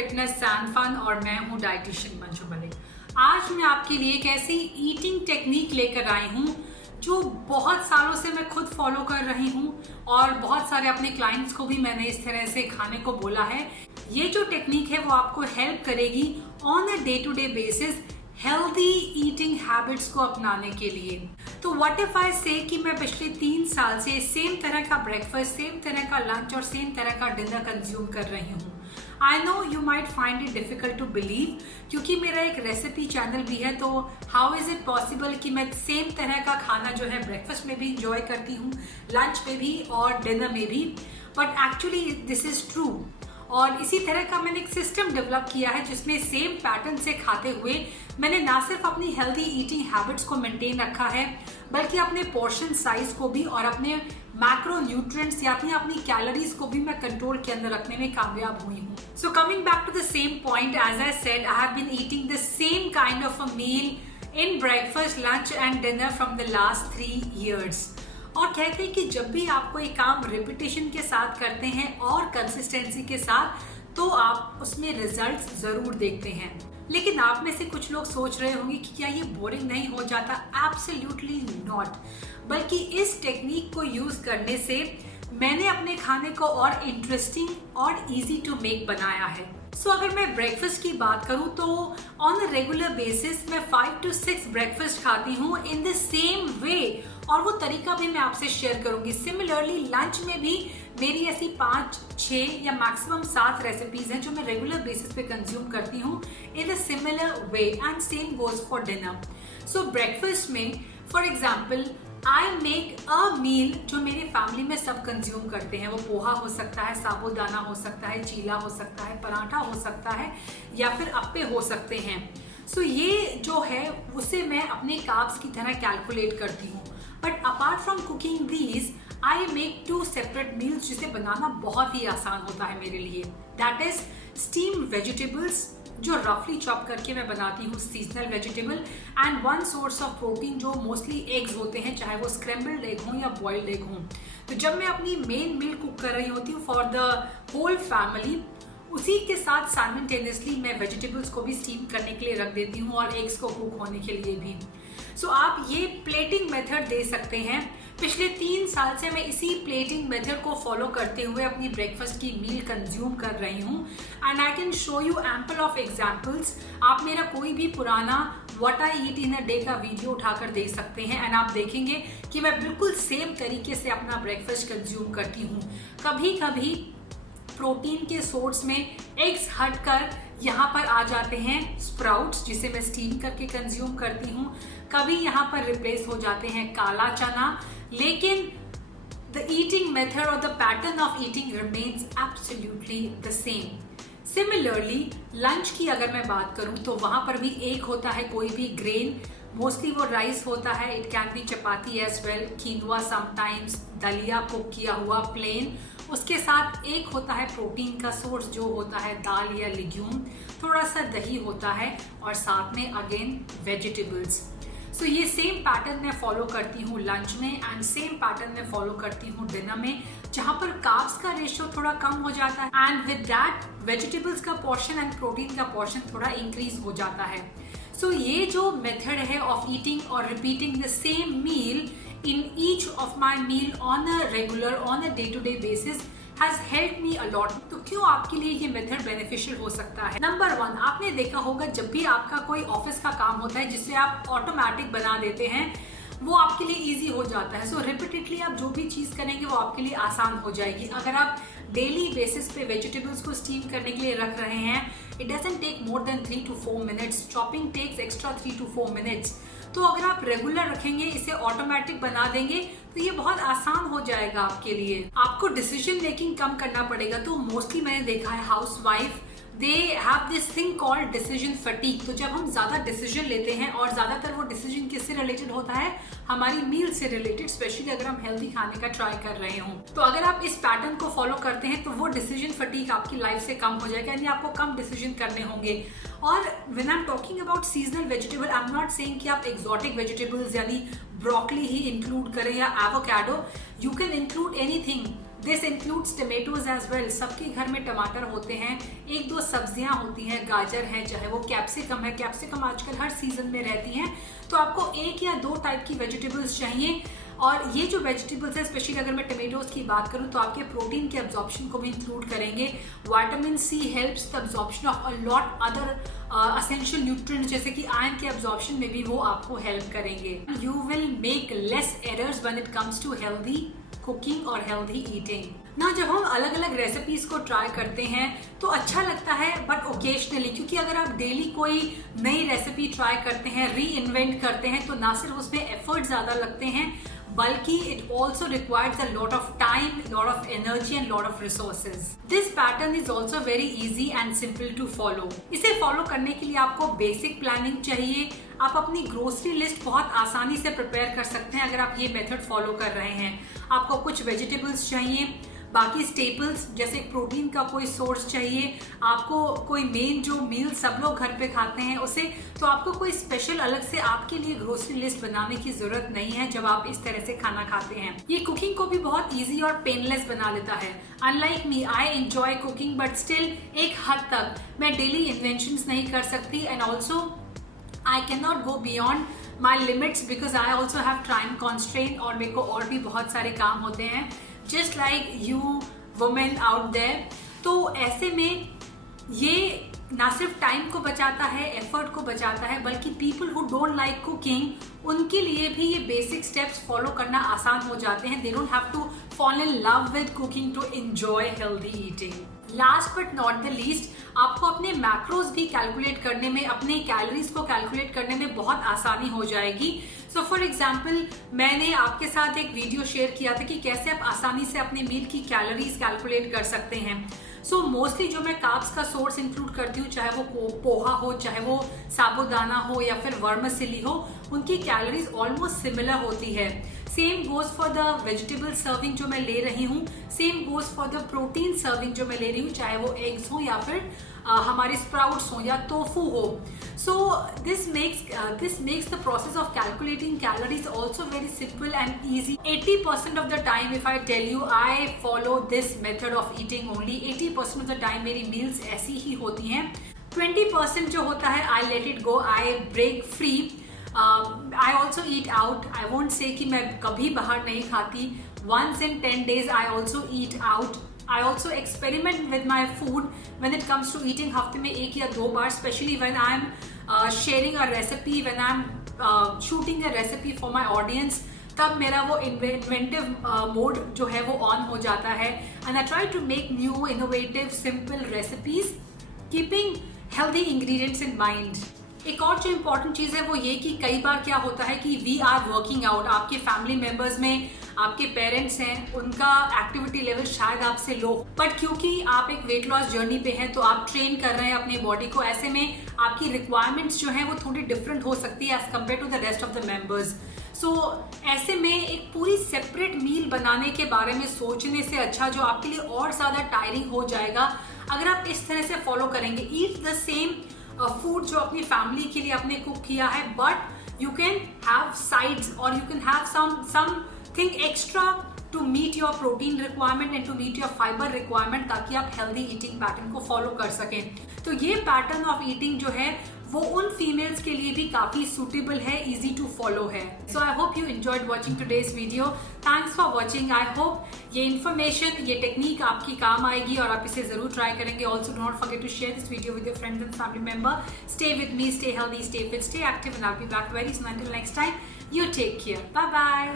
Fitness and fun और मैं हूँ डाइटिशियन मंजू मलिक। आज मैं आपके लिए एक ऐसी ईटिंग टेक्निक लेकर आई हूँ जो बहुत सालों से मैं खुद फॉलो कर रही हूँ और बहुत सारे अपने क्लाइंट्स को भी मैंने इस तरह से खाने को बोला है। ये जो टेक्निक है वो आपको हेल्प करेगी on a day to day basis healthy eating habits को अपनाने के लिए। तो व्हाट इफ आई से कि मैं पिछले 3 साल से सेम तरह का ब्रेकफास्ट, सेम तरह का लंच और सेम तरह का डिनर कंज्यूम कर रही हूँ। I know you might find it difficult to believe, क्योंकि मेरा एक रेसिपी चैनल भी है, तो हाउ इज इट पॉसिबल कि मैं सेम तरह का खाना जो है ब्रेकफास्ट में भी इंजॉय करती हूँ, लंच में भी और डिनर में भी। But actually this is true. और इसी तरह का मैंने एक सिस्टम डेवलप किया है जिसमें सेम पैटर्न से खाते हुए मैंने ना सिर्फ अपनी हेल्दी ईटिंग हैबिट्स को मेंटेन रखा है, बल्कि अपने पोर्शन साइज को भी और अपने मैक्रो न्यूट्रिएंट्स या अपनी कैलोरीज को भी मैं कंट्रोल के अंदर रखने में कामयाब हुई हूँ। So coming back to the same point, as I said, I have been eating the same kind of a meal in breakfast, lunch and dinner from the last 3 years। और कहते हैं कि जब भी आप कोई काम रिपीटेशन के साथ करते हैं और कंसिस्टेंसी के साथ, तो आप उसमें रिजल्ट्स जरूर देखते हैं। लेकिन आप में से कुछ लोग सोच रहे होंगे कि क्या ये बोरिंग नहीं हो जाता? Absolutely not. बल्कि इस टेक्निक को यूज करने से मैंने अपने खाने को और इंटरेस्टिंग और इजी टू मेक बनाया है। सो अगर मैं ब्रेकफास्ट की बात करूं तो ऑन अ रेगुलर बेसिस मैं 5 to 6 ब्रेकफास्ट खाती हूँ इन द सेम वे, और वो तरीका भी मैं आपसे शेयर करूंगी। सिमिलरली लंच में भी मेरी ऐसी 5, 6 या मैक्सिमम 7 रेसिपीज हैं जो मैं रेगुलर बेसिस पे कंज्यूम करती हूँ in a similar way, and same goes for dinner. So breakfast में for example I make a meal जो मेरी फैमिली में सब कंज्यूम करते हैं। वो पोहा हो सकता है, साबूदाना हो सकता है, चीला हो सकता है, पराठा हो सकता है, या फिर अप्पे हो सकते हैं। सो ये जो है उसे मैं अपने कार्ब्स की तरह कैलकुलेट करती हूँ। But apart from cooking these I make 2 separate meals जिसे बनाना बहुत ही आसान होता है मेरे लिए। दैट इज स्टीम वेजिटेबल्स जो रफली चॉप करके मैं बनाती हूँ, seasonal vegetable, and 1 source of protein जो मोस्टली एग्स होते हैं, चाहे वो स्क्रैम्बल्ड एग हों या बॉइल्ड एग हों। तो जब मैं अपनी मेन मील कुक कर रही होती हूँ फॉर द होल फैमिली, उसी के साथ साइमल्टेनियसली मैं वेजिटेबल्स को भी स्टीम करने के लिए रख देती हूँ और एग्स को कुक होने के लिए भी। सो आप ये प्लेटिंग मेथड दे सकते हैं। पिछले 3 साल से मैं इसी प्लेटिंग मेथड को फॉलो करते हुए अपनी ब्रेकफास्ट की मील कंज्यूम कर रही हूँ, and I can show you ample of examples. आप मेरा कोई भी पुराना what I eat in a day का वीडियो उठाकर देख सकते हैं, एंड आप देखेंगे कि मैं बिल्कुल सेम तरीके से अपना ब्रेकफास्ट कंज्यूम करती हूँ। कभी कभी प्रोटीन के सोर्स में एग्स हटकर यहाँ पर आ जाते हैं स्प्राउट्स, जिसे मैं स्टीम करके कंज्यूम करती हूँ। कभी यहाँ पर रिप्लेस हो जाते हैं काला चना, लेकिन द ईटिंग मेथड और the pattern of eating remains absolutely the same. Similarly lunch की अगर मैं बात करूं तो वहां पर भी एक होता है कोई भी ग्रेन, मोस्टली वो राइस होता है, it can be chapati as well, quinoa sometimes, दलिया कुक किया हुआ प्लेन। उसके साथ एक होता है प्रोटीन का सोर्स जो होता है दाल या लेग्यूम, थोड़ा सा दही होता है, और साथ में अगेन वेजिटेबल्स। सो ये सेम पैटर्न मैं फॉलो करती हूँ लंच में, एंड सेम पैटर्न मैं फॉलो करती हूँ डिनर में, जहाँ पर कार्ब्स का रेशियो थोड़ा कम हो जाता है, एंड विद दैट वेजिटेबल्स का पोर्शन एंड प्रोटीन का पोर्शन थोड़ा इंक्रीज हो जाता है। सो ये जो मेथड है ऑफ ईटिंग और repeating the same meal in each of my meal on a day-to-day basis has helped me a lot। तो क्यों आपके लिए ये मेथड बेनिफिशियल हो सकता है? नंबर 1, आपने देखा होगा जब भी आपका कोई ऑफिस का काम होता है जिसे आप ऑटोमेटिक बना देते हैं, वो आपके लिए इजी हो जाता है। सो रिपीटेडली आप जो भी चीज करेंगे वो आपके लिए आसान हो जाएगी। अगर आप डेली बेसिस पे वेजिटेबल्स को स्टीम करने के लिए रख रहे हैं, it doesn't take more than 3 to 4 minutes, chopping takes extra 3 to 4 minutes। तो अगर आप रेगुलर रखेंगे, इसे ऑटोमेटिक बना देंगे, तो ये बहुत आसान हो जाएगा आपके लिए। आपको डिसीजन मेकिंग कम करना पड़ेगा। तो मोस्टली मैंने देखा है housewife they have this thing called decision fatigue. तो जब हम ज्यादा डिसीजन लेते हैं, और ज्यादातर वो डिसीजन किससे रिलेटेड होता है, हमारी मील से रिलेटेड, स्पेशली अगर हम हेल्दी खाने का ट्राई कर रहे हों। तो अगर आप इस पैटर्न को फॉलो करते हैं तो वो डिसीजन फटीग आपकी लाइफ से कम हो जाएगा, यानी आपको कम डिसीजन करने होंगे। और when I am talking about seasonal vegetable, I am not saying कि आप एक्सोटिक वेजिटेबल्स यानी ब्रोकली ही इंक्लूड करें या avocado. You can include anything this includes tomatoes as well. सबके घर में टमाटर होते हैं, एक दो सब्जियां होती हैं, गाजर है, चाहे वो कैप्सिकम है। कैप्सिकम आजकल हर सीजन में रहती हैं, तो आपको एक या दो टाइप की वेजिटेबल्स चाहिए। और ये जो वेजिटेबल्स है, स्पेशली अगर मैं टमेटोज की बात करूं तो आपके प्रोटीन के एब्जॉर्प्शन को भी इंक्लूड करेंगे। Vitamin C helps the absorption of a lot other essential nutrients, जैसे कि आयरन के एब्जॉर्प्शन में भी वो आपको हेल्प करेंगे। You will make less errors when it comes to healthy cooking और हेल्दी ईटिंग ना। जब हम अलग अलग रेसिपीज को ट्राई करते हैं तो अच्छा लगता है, बट ओकेजनली, क्योंकि अगर आप डेली कोई नई रेसिपी ट्राई करते हैं, री इन्वेंट करते हैं, तो ना सिर्फ उसमें एफर्ट ज्यादा लगते हैं, बल्कि it also requires a lot of time, lot of energy and lot of resources. This pattern is also very easy and simple to follow. इसे फॉलो करने के लिए आपको बेसिक प्लानिंग चाहिए। आप अपनी ग्रोसरी लिस्ट बहुत आसानी से प्रिपेयर कर सकते हैं अगर आप ये मेथड फॉलो कर रहे हैं। आपको कुछ वेजिटेबल्स चाहिए, बाकी स्टेपल्स जैसे प्रोटीन का कोई सोर्स चाहिए, आपको कोई मेन जो मील सब लोग घर पे खाते हैं उसे, तो आपको कोई स्पेशल अलग से आपके लिए ग्रोसरी लिस्ट बनाने की जरूरत नहीं है जब आप इस तरह से खाना खाते हैं। ये कुकिंग को भी बहुत इजी और पेनलेस बना देता है। Unlike me, I enjoy cooking, but still एक हद तक मैं डेली इन्वेंशंस नहीं कर सकती, and also I can not go beyond my limits because I also have time constraint, और मेरे को और भी बहुत सारे काम होते हैं, just like you women out there. तो ऐसे में ये ना सिर्फ टाइम को बचाता है, एफर्ट को बचाता है, बल्कि people who don't like cooking उनके लिए भी ये बेसिक स्टेप्स फॉलो करना आसान हो जाते हैं। They don't have to fall in love with cooking to enjoy healthy eating. Last but not the least, आपको अपने मैक्रोज भी कैलकुलेट करने में, अपने कैलोरीज को कैलकुलेट करने में बहुत आसानी हो जाएगी। सो फॉर एग्जाम्पल, मैंने आपके साथ एक वीडियो शेयर किया था कि कैसे आप आसानी से अपने मील की कैलोरीज कैलकुलेट कर सकते हैं। सो मोस्टली जो मैं कार्ब्स का सोर्स इंक्लूड करती हूँ, चाहे वो पोहा हो, चाहे वो साबूदाना हो या फिर वर्मिसेली हो, उनकी कैलोरीज ऑलमोस्ट सिमिलर होती है। Same goes for the vegetable serving जो मैं ले रही हूँ, same goes for the protein serving जो मैं ले रही हूँ, चाहे वो एग्स हो या फिर हमारे स्प्राउट्स हो या टोफू हो। So this makes the process of calculating calories also very simple and easy. 80% of the time if I tell you I follow this method of eating only, 80% of the time मेरी meals ऐसी ही होती हैं। 20% जो होता है I let it go, I break free. I also eat out. I won't say कि मैं कभी बाहर नहीं खाती. Once in 10 days I also eat out. I also experiment with my food when it comes to eating. हफ्ते में एक या दो बार, especially when I'm sharing a recipe, when I'm shooting a recipe for my audience, तब मेरा वो inventive mode जो है वो ऑन हो जाता है, and I try to make new, innovative, simple recipes, keeping healthy ingredients in mind. एक और जो इम्पोर्टेंट चीज़ है वो ये कि कई बार क्या होता है कि वी आर वर्किंग आउट, आपके फैमिली मेंबर्स में आपके पेरेंट्स हैं, उनका एक्टिविटी लेवल शायद आपसे लो, बट क्योंकि आप एक वेट लॉस जर्नी पे हैं तो आप ट्रेन कर रहे हैं अपनी बॉडी को, ऐसे में आपकी रिक्वायरमेंट्स जो हैं वो थोड़ी डिफरेंट हो सकती है as compare to the rest of the members. So ऐसे में एक पूरी सेपरेट मील बनाने के बारे में सोचने से अच्छा, जो आपके लिए और ज़्यादा टायरिंग हो जाएगा, अगर आप इस तरह से फॉलो करेंगे, ईट द सेम फूड जो अपनी फैमिली के लिए आपने कुक किया है, but you can have sides और you can have something extra to meet your protein requirement and to meet your fibre requirement, ताकि आप हेल्दी ईटिंग पैटर्न को फॉलो कर सकें। तो ये पैटर्न ऑफ ईटिंग जो है वो उन फीमेल्स के लिए भी काफी सूटेबल है, इजी टू फॉलो है। So I hope you enjoyed watching today's video. Thanks for watching. I hope ये इन्फॉर्मेशन, ये टेक्निक आपकी काम आएगी और आप इसे जरूर ट्राई करेंगे। Also don't forget to share this video with your friends and family member. Stay with me, stay healthy, stay fit, stay active, and I will be back very soon. Until next time, you take care. Bye bye.